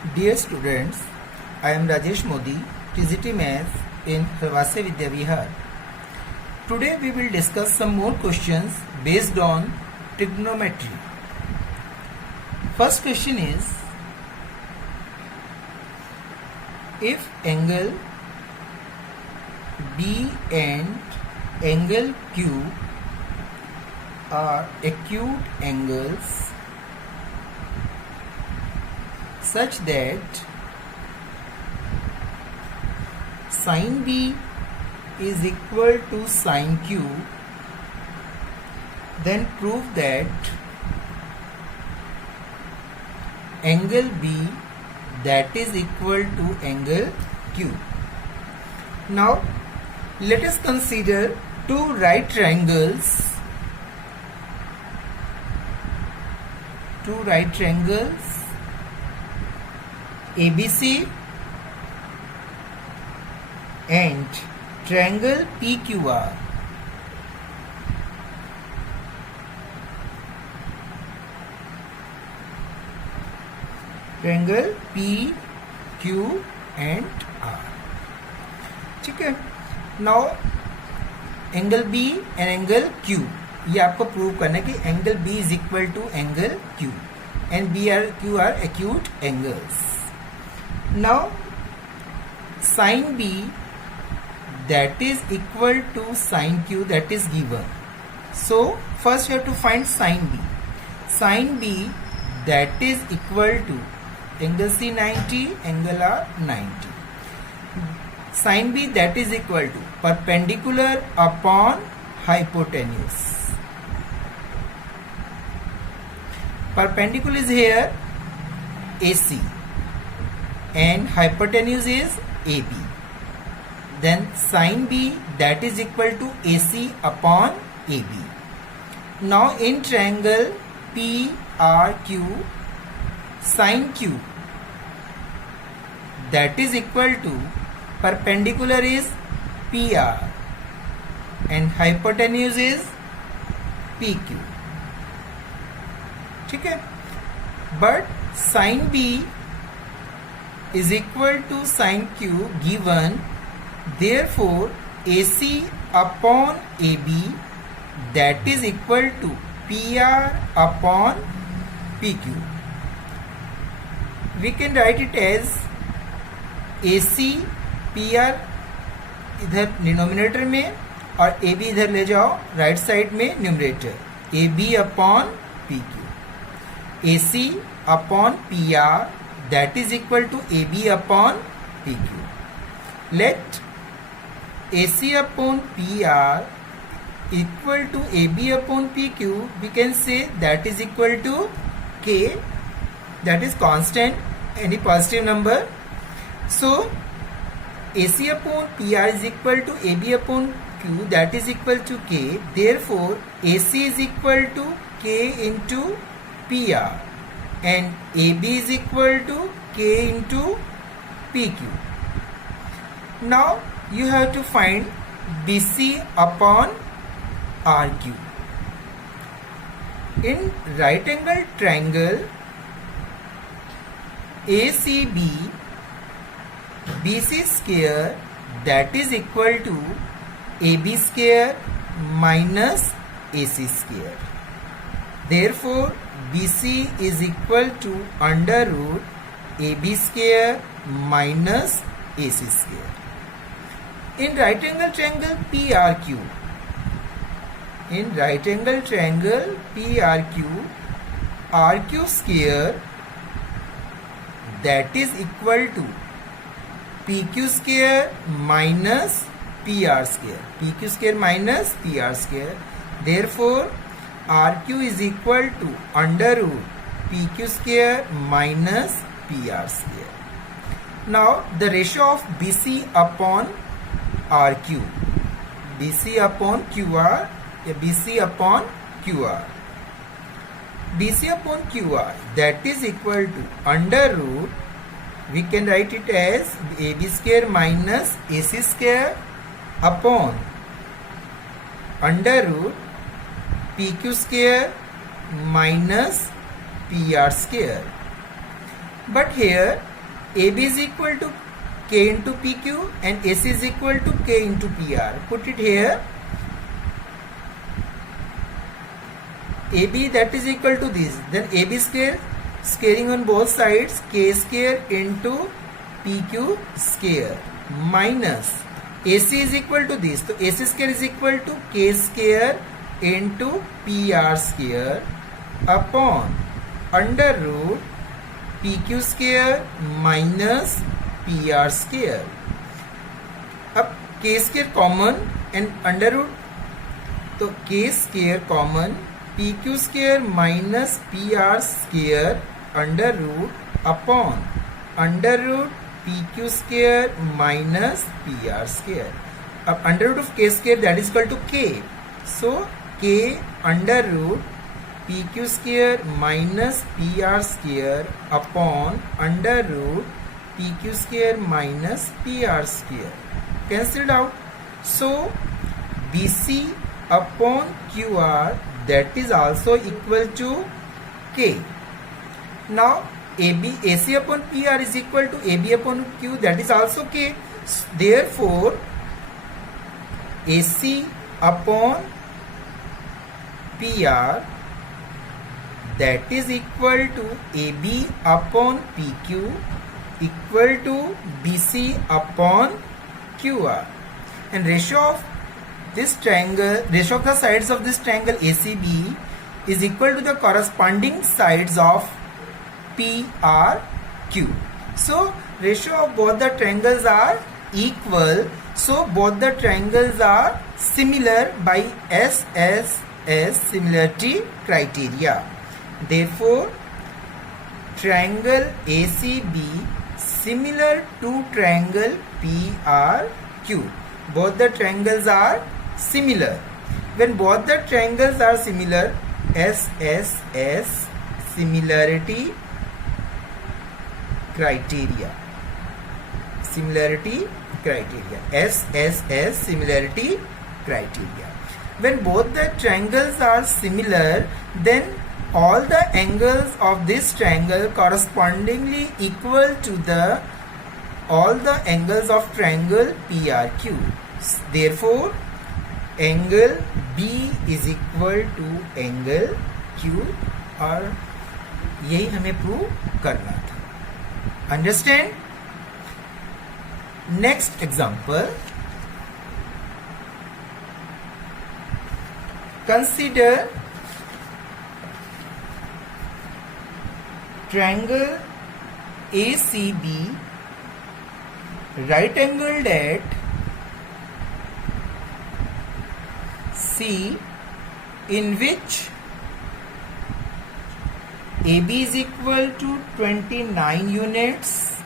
Dear students, I am Rajesh Modi, TGT Math in Pravasya Vidya Vihar. Today we will discuss some more questions based on trigonometry. First question is, if angle B and angle Q are acute angles such that sin B is equal to sin Q, then prove that angle B that is equal to angle Q. Now let us consider two right triangles. ABC and triangle PQR. Triangle P, Q and R. ठीक है. Now angle B and angle Q, ये आपको prove करना है कि angle B is equal to angle Q and B और Q are acute angles. Now sin B that is equal to sin Q that is given. So first you have to find sin B. Sin B that is equal to angle C 90, angle R 90. Sin B that is equal to perpendicular upon hypotenuse. Perpendicular is here AC and hypotenuse is AB. Then sin B that is equal to AC upon AB. Now in triangle PRQ, sin Q that is equal to perpendicular is PR and hypotenuse is PQ. ठीक है. But sin B is equal to sin Q given, therefore AC upon AB that is equal to PR upon PQ. We can write it as AC PR इधर denominator में और AB इधर ले जाओ right side में numerator, AB upon PQ. AC upon PR that is equal to AB upon PQ. Let AC upon PR equal to AB upon PQ. We can say that is equal to K, that is constant, any positive number. So AC upon PR is equal to AB upon Q that is equal to K. Therefore AC is equal to K into PR and AB is equal to K into PQ. Now you have to find BC upon RQ. In right angle triangle ACB, BC square that is equal to AB square minus AC square. Therefore BC is equal to under root AB square minus AC square. In right angle triangle PRQ, RQ square that is equal to PQ square minus PR square. PQ square minus PR square. Therefore RQ is equal to under root PQ square minus PR square. Now the ratio of BC upon RQ, BC upon QR, BC upon QR. BC upon QR that is equal to under root, we can write it as AB square minus AC square upon under root PQ square minus PR square. But here AB is equal to K into PQ and AC is equal to K into PR. Put it here. AB that is equal to this. Then AB square, squaring on both sides, K square into PQ square minus AC is equal to this. So AC square is equal to K square into PR square upon under root PQ square minus PR square. अब K square common and under root, तो K square common, PQ square minus PR square under root upon under root PQ square minus PR square. अब under root of K square that is equal to K, so K under root PQ square minus PR square upon under root PQ square minus PR square. Cancelled out. So BC upon QR that is also equal to K. Now AC upon PR is equal to AB upon Q that is also K. Therefore AC upon PR that is equal to AB upon PQ equal to BC upon QR, and ratio of this triangle, ratio of the sides of this triangle ACB is equal to the corresponding sides of PRQ. So ratio of both the triangles are equal, so both the triangles are similar by SSS similarity criteria. Therefore triangle ACB similar to triangle PRQ. Both the triangles are similar. When both the triangles are similar, SSS similarity criteria. Similarity criteria. SSS similarity criteria. When both the triangles are similar, then all the angles of this triangle correspondingly equal to the all the angles of triangle PRQ. Therefore angle B is equal to angle Q, और यही हमें prove करना था. Understand? Next example. Consider triangle ACB right angled at C, in which AB is equal to 29 units,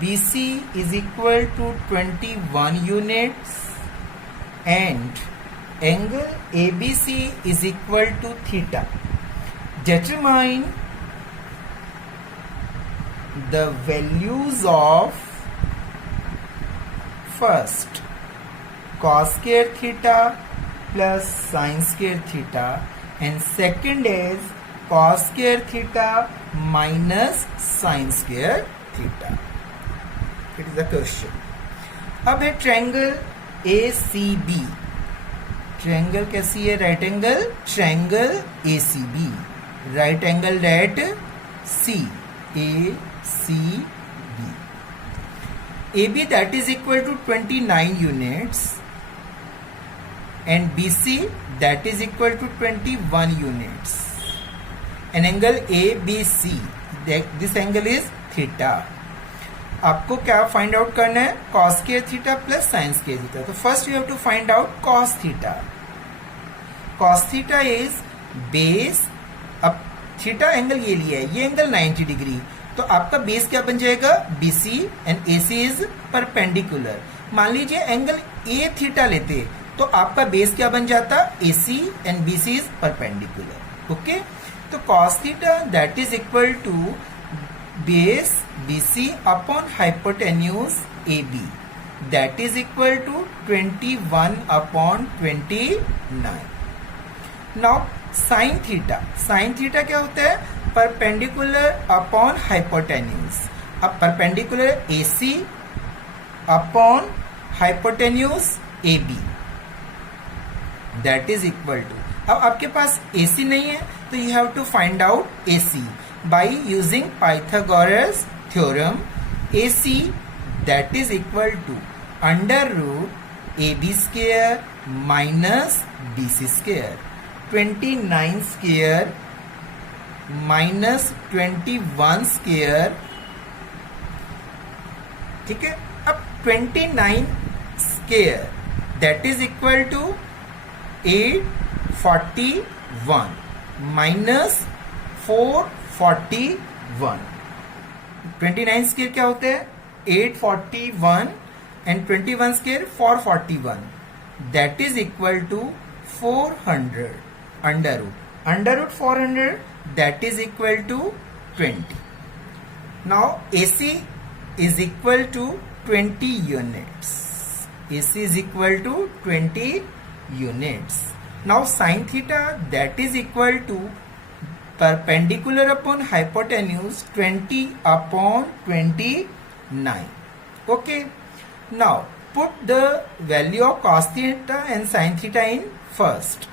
BC is equal to 21 units, and angle ABC is equal to theta. Determine the values of first cos square theta plus sin square theta, and second is cos square theta minus sin square theta. It is the question. अब है triangle ACB. Triangle कैसी है? Right angle triangle ACB. Right angle at C, ACB. AB that is equal to 29 units and BC that is equal to 21 units. An angle ABC, this angle is theta. आपको क्या find out करना है? cos square theta plus sin square theta. तो first you have to find out cos theta. cos theta is base. अब theta angle ये लिया है, ये एंगल 90 डिग्री, तो आपका बेस क्या बन जाएगा? BC and AC is perpendicular. मान लीजिए एंगल A थीटा लेते तो आपका बेस क्या बन जाता? AC and BC is perpendicular. Okay, तो cos theta that is equal to base BC upon hypotenuse AB that is equal to 21 upon 29. Now sin theta क्या होता है? perpendicular upon hypotenuse. अब perpendicular AC upon hypotenuse AB, that is equal to, अब आपके पास AC नहीं है तो you have to find out AC by using Pythagoras theorem. AC that is equal to under root AB square minus BC square, 29 square minus 21 square. ठीक है, अब 29 square that is equal to 841 minus 441. 29 square क्या होते हैं? 841 and 21 square 441, that is equal to 400 under root 400, that is equal to 20. Now AC is equal to 20 units. AC is equal to 20 units. Now sin theta that is equal to perpendicular upon hypotenuse 20 upon 29. Okay. Now put the value of cos theta and sin theta in first.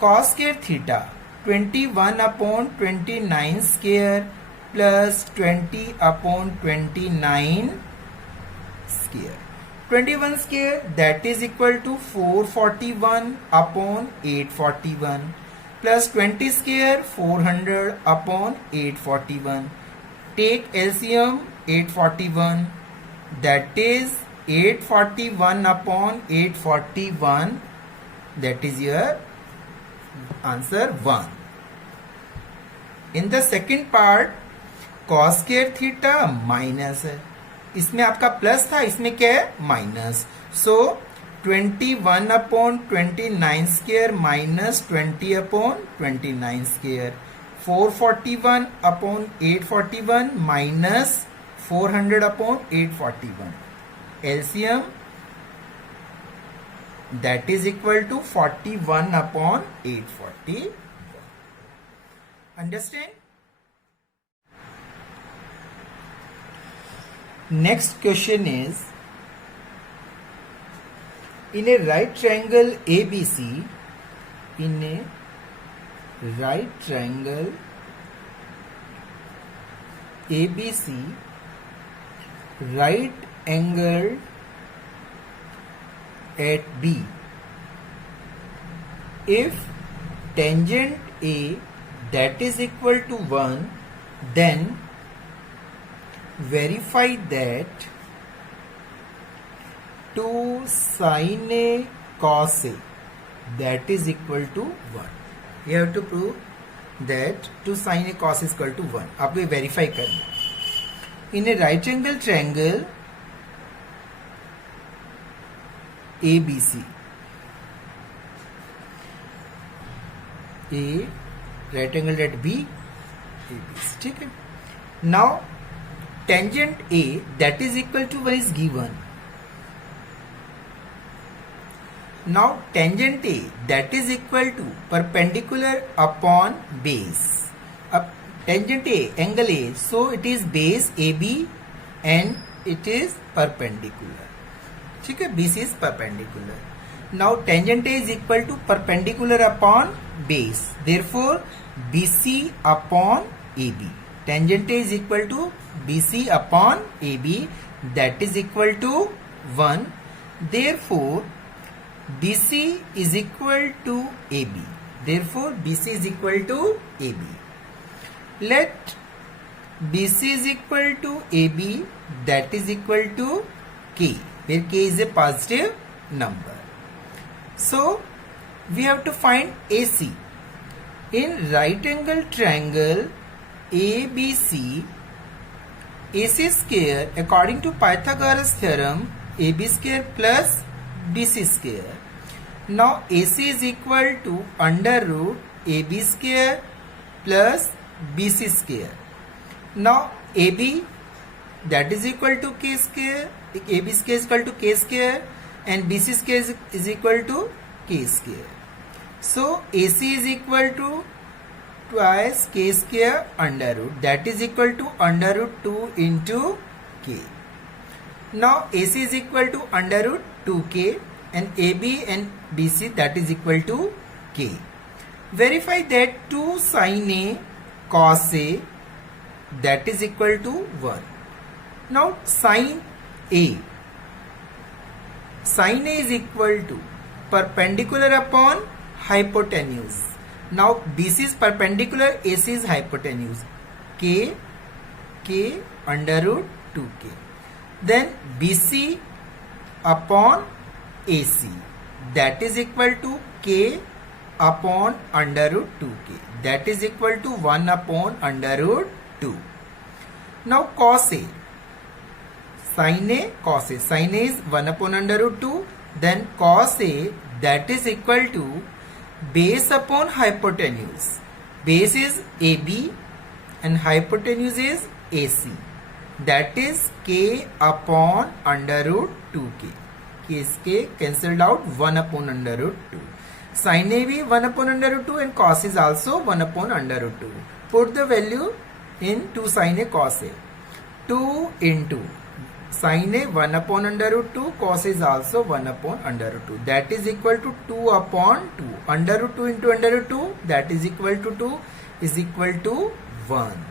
Cos square theta 21 upon 29 square plus 20 upon 29 square. 21 square that is equal to 441 upon 841 plus 20 square 400 upon 841. Take LCM 841, that is 841 upon 841, that is your answer 1. In the second part cos square theta minus है, इसमें आपका plus था, इसमें क्या है? Minus. So 21 upon 29 square minus 20 upon 29 square, 441 upon 841 minus 400 upon 841. LCM that is equal to 41 upon 840. Understand? Next question is, in a right triangle ABC, in a right triangle ABC, right angle at B, if tangent A that is equal to 1, then verify that 2 sin A cos A that is equal to 1. You have to prove that 2 sin A cos A is equal to 1. आपको ये verify करना. In a right angle triangle ABC, A right angle at B, ABC. ठीक है. Now tangent A that is equal to 1 is given. Now tangent A that is equal to perpendicular upon base. अब tangent A angle A, so it is base AB and it is perpendicular. ठीक है, BC is perpendicular. Now tangent A is equal to perpendicular upon base, therefore BC upon AB. Tangent A is equal to BC upon AB, that is equal to 1. Therefore BC is equal to AB. Therefore BC is equal to AB. Let BC is equal to AB, that is equal to K, where K is a positive number. So we have to find AC. In right angle triangle ABC, AC square according to Pythagoras theorem, AB square plus BC square. Now AC is equal to under root AB square plus BC square. Now AB that is equal to K square, AB square is equal to K square and BC square is equal to K square. So AC is equal to twice k square under root, that is equal to under root 2 into k. Now AC is equal to under root 2k and AB and BC, that is equal to k. Verify that 2 sin A cos A, that is equal to 1. Now sin A is equal to perpendicular upon hypotenuse. Now BC is perpendicular, AC is hypotenuse. K under root 2k. Then BC upon AC, that is equal to k upon under root 2k, that is equal to 1 upon under root 2. Now cos A, sin A, cos A. Sin A is 1 upon under root 2. Then cos A, that is equal to base upon hypotenuse. Base is AB and hypotenuse is AC. That is k upon under root 2k. K cancelled out, 1 upon under root 2. Sin AB 1 upon under root 2 and cos is also 1 upon under root 2. Put the value in 2 sin A cos A. 2 into sin A 1 upon under root 2, cos is also 1 upon under root 2. That is equal to 2 upon 2. Under root 2 into under root 2, that is equal to 2 is equal to 1.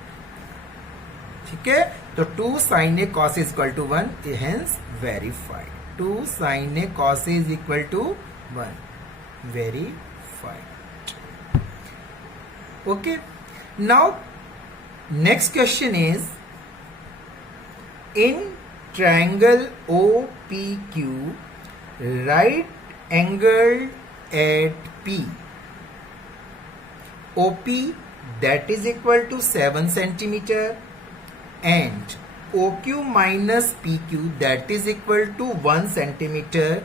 Okay? So 2 sin A cos is equal to 1, hence verified. 2 sin A cos A is equal to 1. Verified. Okay. Now next question is, in triangle OPQ, right angled at P, OP that is equal to 7 centimeter and OQ minus PQ that is equal to 1 centimeter,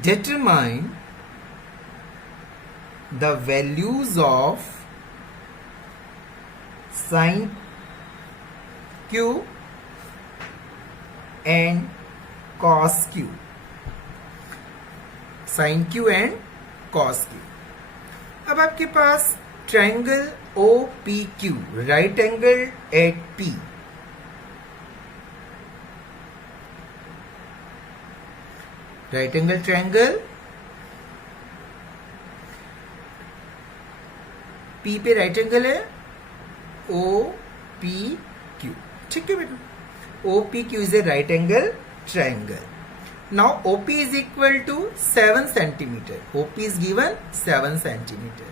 determine the values of sin Q and cos Q. Sin Q and cos Q. अब आपके पास triangle OPQ, right angle at P, right angle triangle P पे right angle है OPQ. ठीक है बेटा, OPQ is a right angle triangle. Now OP is equal to 7 centimeter. OP is given 7 centimeter.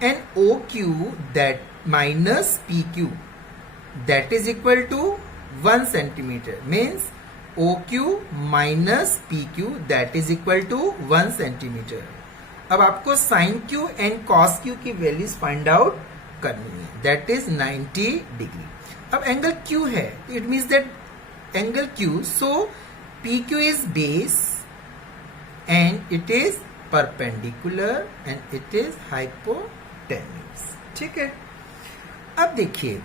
And OQ that minus PQ that is equal to 1 centimeter. Means OQ minus PQ that is equal to 1 centimeter. अब आपको sin Q and cos Q की values find out करनी है. That is 90 degree. अब angle Q है, it means that angle Q, so PQ is base and it is perpendicular and it is hypotenuse. ठीक है. अब देखिए,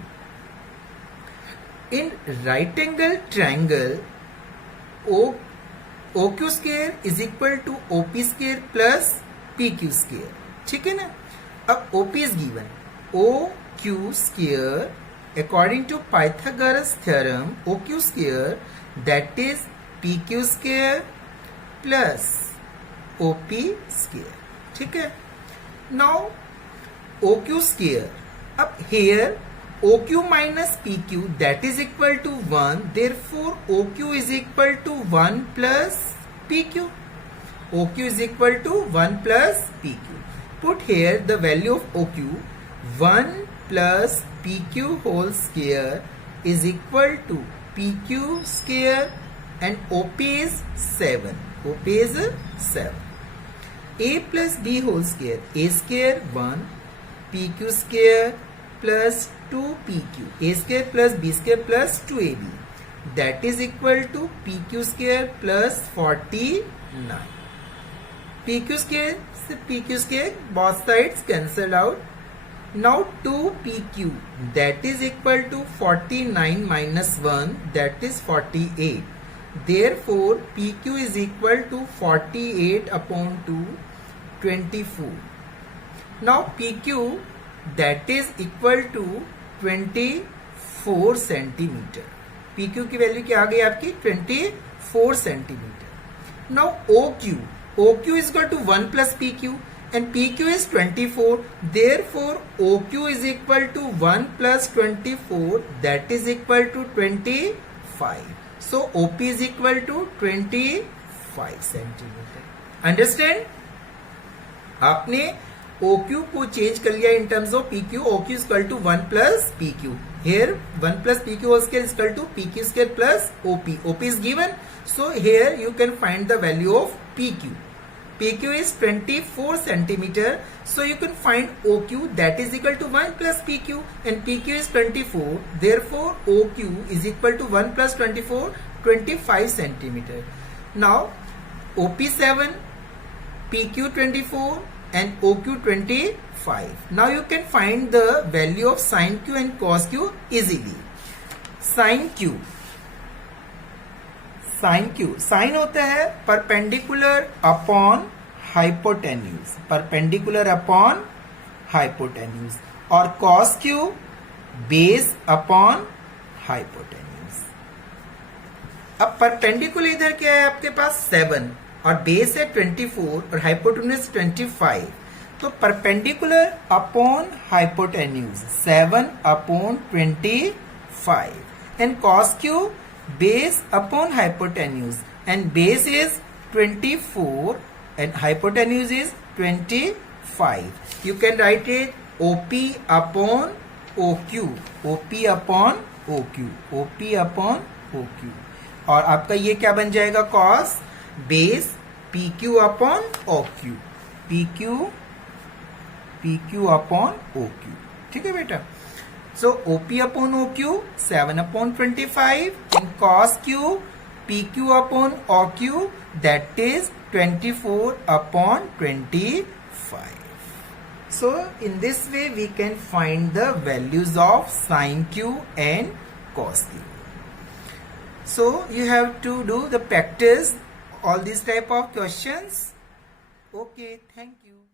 in right angle triangle OQ square is equal to OP square plus PQ square. ठीक है ना. अब OP is given, OQ square according to Pythagoras theorem, OQ square that is PQ square plus OP square. ठीक है. Now OQ square, up here OQ minus PQ that is equal to 1, therefore OQ is equal to 1 plus PQ. OQ is equal to 1 plus PQ. Put here the value of OQ, 1 plus PQ whole square is equal to PQ square and OP is 7. OP is 7. A plus B whole square, A square 1, PQ square plus 2PQ, A square plus B square plus 2AB, that is equal to PQ square plus 49. PQ square both sides cancel out. Now 2PQ that is equal to 49 minus 1, that is 48. Therefore PQ is equal to 48 upon 2, 24. Now PQ that is equal to 24 centimetre. P Q की value क्या आ गई आपकी 24 centimetre. Now O Q is equal to 1 plus P Q and PQ is 24, therefore OQ is equal to 1 plus 24, that is equal to 25. So OP is equal to 25 centimeter. Understand? आपने OQ को change कर लिया in terms of PQ. OQ is equal to 1 plus PQ. Here 1 plus PQ whole square is equal to PQ square plus OP. OP is given, so here you can find the value of PQ. PQ is 24 centimeter, so you can find OQ, that is equal to 1 plus PQ, and PQ is 24, therefore OQ is equal to 1 plus 24, 25 centimeter. Now OP 7, PQ 24 and OQ 25. Now you can find the value of sin Q and cos Q easily. Sin Q, sine होता है perpendicular upon hypotenuse, perpendicular upon hypotenuse, और cos Q base upon hypotenuse. अब perpendicular इधर क्या है आपके पास 7 और base है 24 और हाइपोटेन्यूज 25, तो perpendicular upon hypotenuse 7 upon 25 and cos Q base upon hypotenuse, and base is 24 and hypotenuse is 25. You can write it OP upon OQ, OP upon OQ, OP upon OQ, और आपका ये क्या बन जाएगा cos base PQ upon OQ, PQ upon OQ। ठीक है बेटा। So OP upon OQ 7 upon 25 and cos Q PQ upon OQ, that is 24 upon 25. So in this way we can find the values of sin Q and cos Q. So you have to do the practice all these type of questions. Okay, thank you.